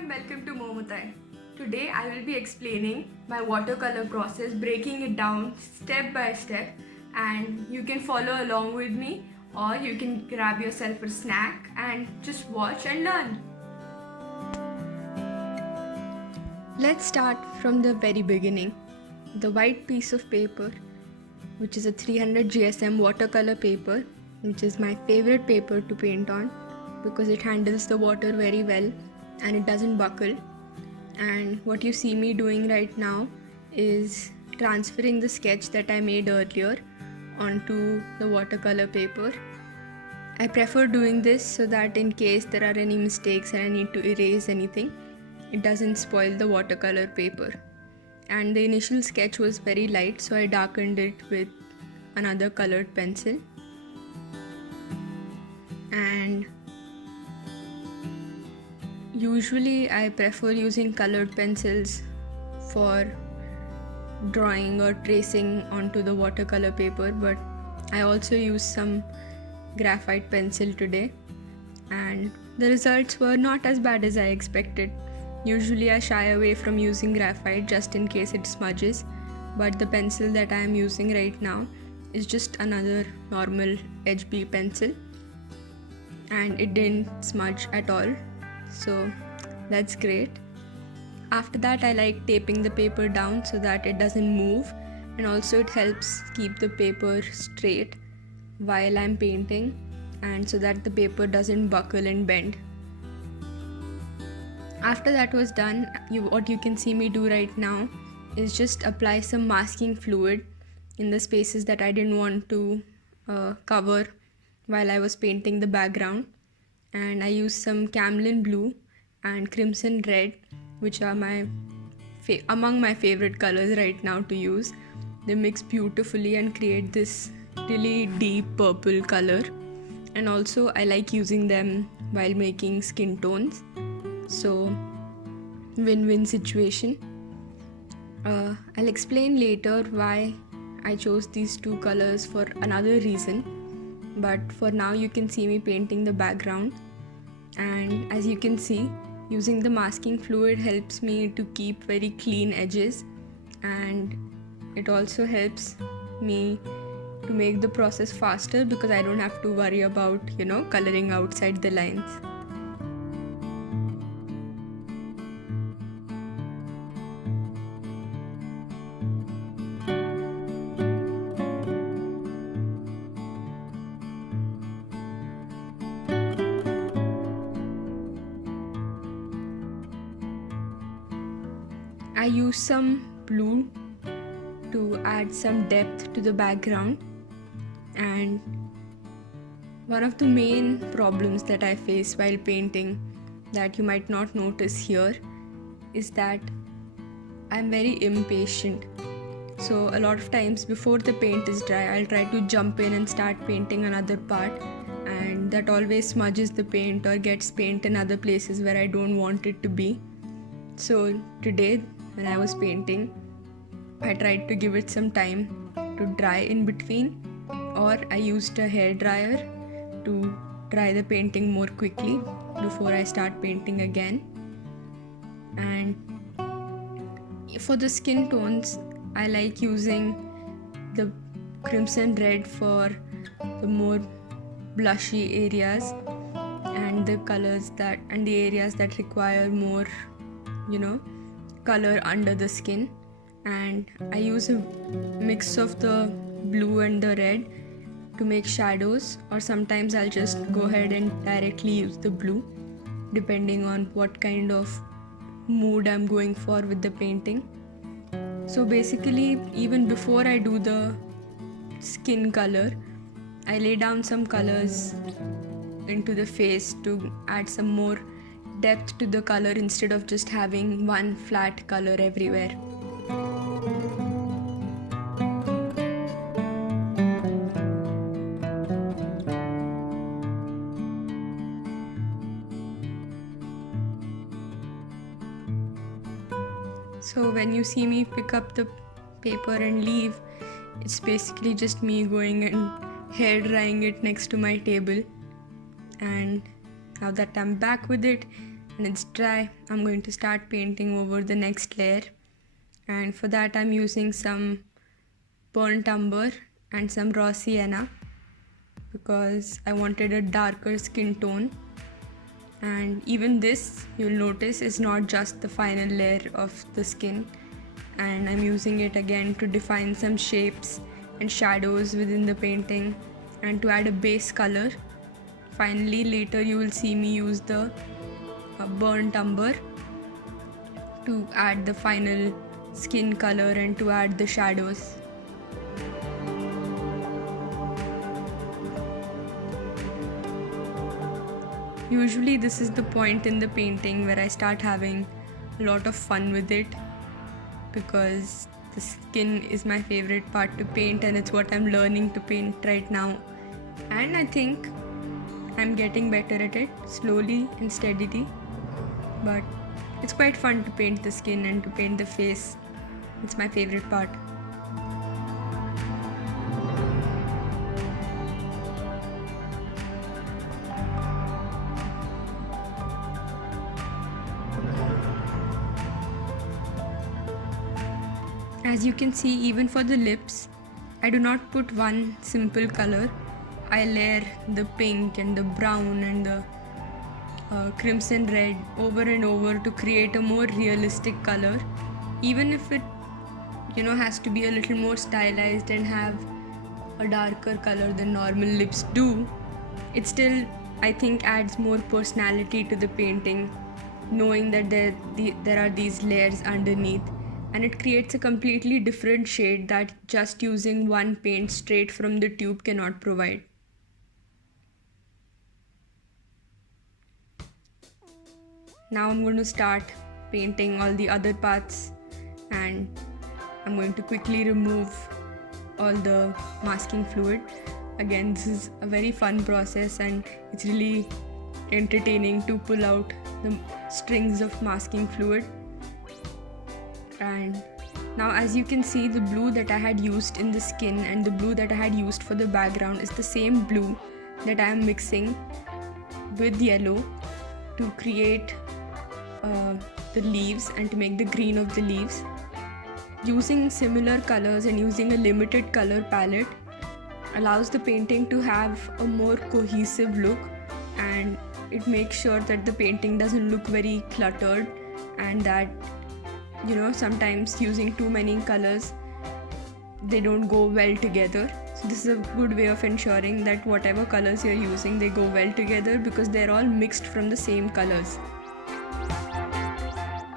and welcome to Momutai. Today I will be explaining my watercolor process, breaking it down step by step, and you can follow along with me or you can grab yourself a snack and just watch and learn. Let's start from the very beginning. The white piece of paper, which is a 300 GSM watercolor paper, which is my favorite paper to paint on because it handles the water very well and it doesn't buckle. And what you see me doing right now is transferring the sketch that I made earlier onto the watercolor paper. I prefer doing this so that in case there are any mistakes and I need to erase anything, it doesn't spoil the watercolor paper. And the initial sketch was very light, so I darkened it with another colored pencil. And usually I prefer using colored pencils for drawing or tracing onto the watercolor paper, but I also used some graphite pencil today and the results were not as bad as I expected. Usually I shy away from using graphite just in case it smudges, but the pencil that I am using right now is just another normal HB pencil and it didn't smudge at all. So that's great. After that I like taping the paper down so that it doesn't move, and also it helps keep the paper straight while I'm painting and so that the paper doesn't buckle and bend. After that was done, what you can see me do right now is just apply some masking fluid in the spaces that I didn't want to cover while I was painting the background. And I used some Camlin blue and crimson red, which are among my favorite colors right now to use. They mix beautifully and create this really deep purple color, and also I like using them while making skin tones, so win-win situation. I'll explain later why I chose these two colors for another reason, but for now you can see me painting the background. And as you can see, using the masking fluid helps me to keep very clean edges, and it also helps me to make the process faster because I don't have to worry about, coloring outside the lines. I use some blue to add some depth to the background, and one of the main problems that I face while painting that you might not notice here is that I'm very impatient. So a lot of times before the paint is dry, I'll try to jump in and start painting another part, and that always smudges the paint or gets paint in other places where I don't want it to be. So today when I was painting, I tried to give it some time to dry in between, or I used a hair dryer to dry the painting more quickly before I start painting again. And for the skin tones, I like using the crimson red for the more blushy areas and the colors and the areas that require more color under the skin. And I use a mix of the blue and the red to make shadows, or sometimes I'll just go ahead and directly use the blue depending on what kind of mood I'm going for with the painting. So basically, even before I do the skin color, I lay down some colors into the face to add some more depth to the color instead of just having one flat color everywhere. So when you see me pick up the paper and leave, it's basically just me going and hair drying it next to my table. And now that I'm back with it, and it's dry, I'm going to start painting over the next layer. And for that I'm using some burnt umber and some raw sienna because I wanted a darker skin tone. And even this, you'll notice, is not just the final layer of the skin, and I'm using it again to define some shapes and shadows within the painting and to add a base color. Finally, later you will see me use the burnt umber to add the final skin color and to add the shadows. Usually this is the point in the painting where I start having a lot of fun with it, because the skin is my favorite part to paint and it's what I'm learning to paint right now. And I think I'm getting better at it slowly and steadily, but it's quite fun to paint the skin and to paint the face. It's my favorite part. As you can see, even for the lips, I do not put one simple color. I layer the pink and the brown and the crimson red over and over to create a more realistic color. Even if it, has to be a little more stylized and have a darker color than normal lips do, it still, I think, adds more personality to the painting, knowing that there are these layers underneath. And it creates a completely different shade that just using one paint straight from the tube cannot provide. Now I'm going to start painting all the other parts, and I'm going to quickly remove all the masking fluid. Again, this is a very fun process and it's really entertaining to pull out the strings of masking fluid. And now, as you can see, the blue that I had used in the skin and the blue that I had used for the background is the same blue that I am mixing with yellow to create the leaves and to make the green of the leaves. Using similar colors and using a limited color palette allows the painting to have a more cohesive look, and it makes sure that the painting doesn't look very cluttered, and that sometimes using too many colors, they don't go well together. So this is a good way of ensuring that whatever colors you're using, they go well together because they're all mixed from the same colors.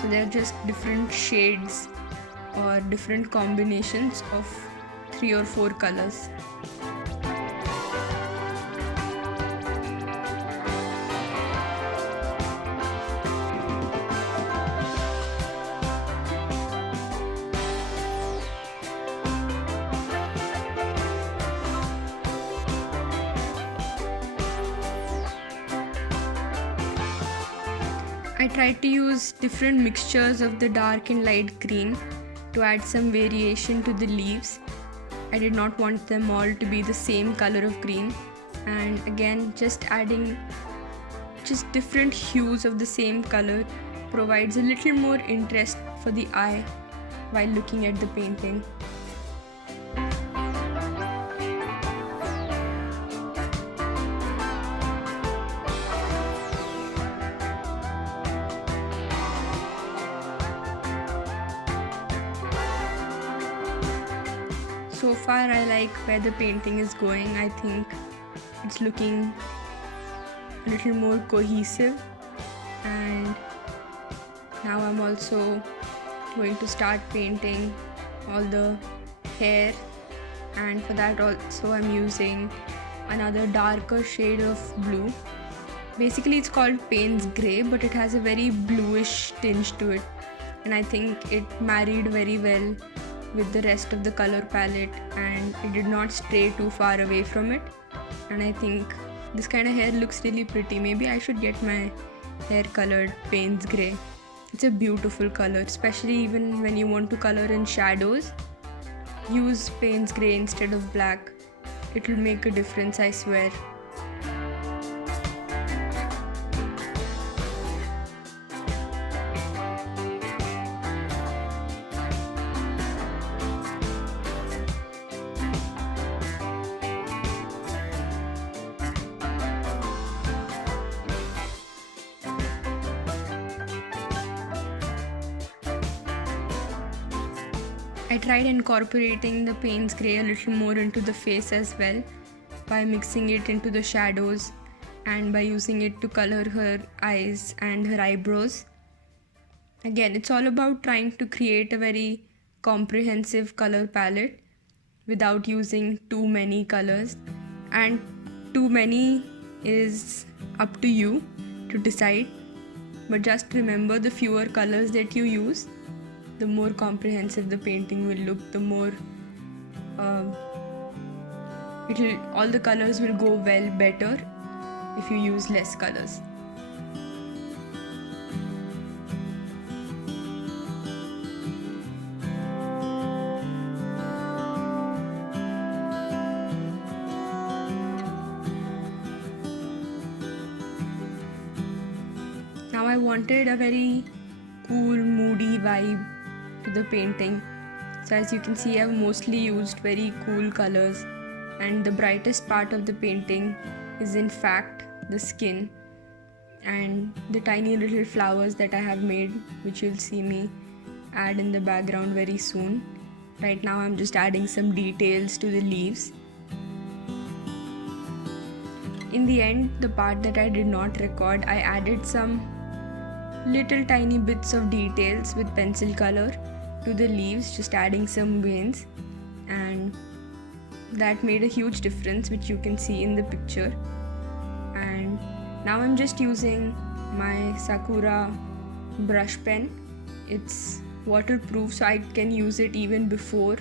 So they're just different shades or different combinations of 3 or 4 colors. I tried to use different mixtures of the dark and light green to add some variation to the leaves. I did not want them all to be the same color of green, and again, just adding different hues of the same color provides a little more interest for the eye while looking at the painting. So far I like where the painting is going. I think it's looking a little more cohesive, and now I'm also going to start painting all the hair, and for that also I'm using another darker shade of blue. Basically it's called Payne's Grey, but it has a very bluish tinge to it, and I think it married very well with the rest of the color palette and it did not stray too far away from it. And I think this kind of hair looks really pretty. Maybe I should get my hair colored Payne's Grey. It's a beautiful color, especially even when you want to color in shadows. Use Payne's Grey instead of black. It will make a difference, I swear. I tried incorporating the Payne's grey a little more into the face as well by mixing it into the shadows and by using it to color her eyes and her eyebrows. Again, it's all about trying to create a very comprehensive color palette without using too many colors, and too many is up to you to decide, but just remember, the fewer colors that you use, the more comprehensive the painting will look, the more all the colors will go well better if you use less colors. Now I wanted a very cool, moody vibe to the painting. So as you can see, I've mostly used very cool colors, and the brightest part of the painting is in fact the skin and the tiny little flowers that I have made, which you'll see me add in the background very soon. Right now I'm just adding some details to the leaves. In the end, the part that I did not record, I added some little tiny bits of details with pencil color to the leaves, just adding some veins, and that made a huge difference, which you can see in the picture. And now I'm just using my Sakura brush pen. It's waterproof, so I can use it even before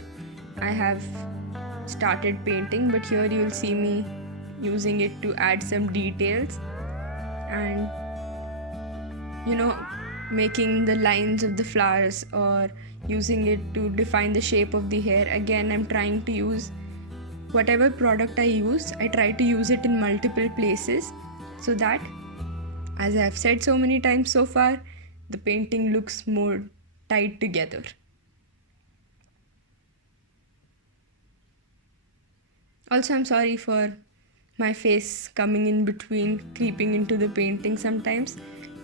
I have started painting, but here you'll see me using it to add some details and making the lines of the flowers or using it to define the shape of the hair. Again, I'm trying to use whatever product I use, I try to use it in multiple places so that, as I have said so many times so far, the painting looks more tied together. Also, I'm sorry for my face coming in between, creeping into the painting sometimes.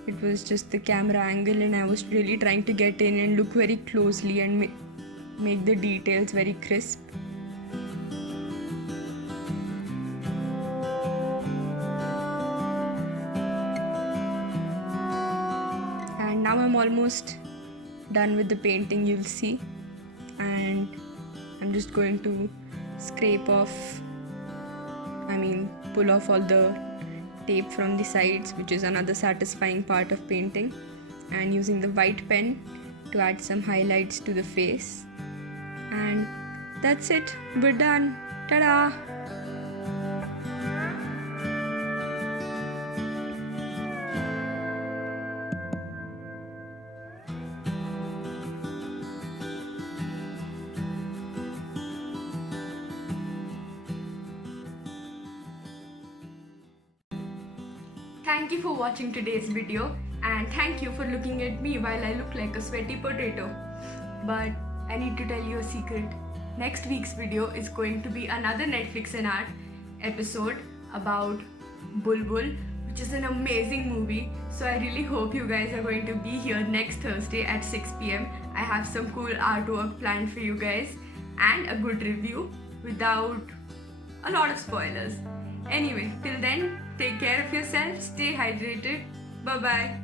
It was just the camera angle, and I was really trying to get in and look very closely and make the details very crisp. And now I'm almost done with the painting, you'll see. And I'm just going to pull off all the tape from the sides, which is another satisfying part of painting, and using the white pen to add some highlights to the face. And that's it, we're done. Ta-da! Thank you for watching today's video, and thank you for looking at me while I look like a sweaty potato. But I need to tell you a secret. Next week's video is going to be another Netflix and Art episode about Bulbul, which is an amazing movie. So I really hope you guys are going to be here next Thursday at 6 p.m. I have some cool artwork planned for you guys and a good review without a lot of spoilers. Anyway, till then, take care of yourself, stay hydrated, bye bye.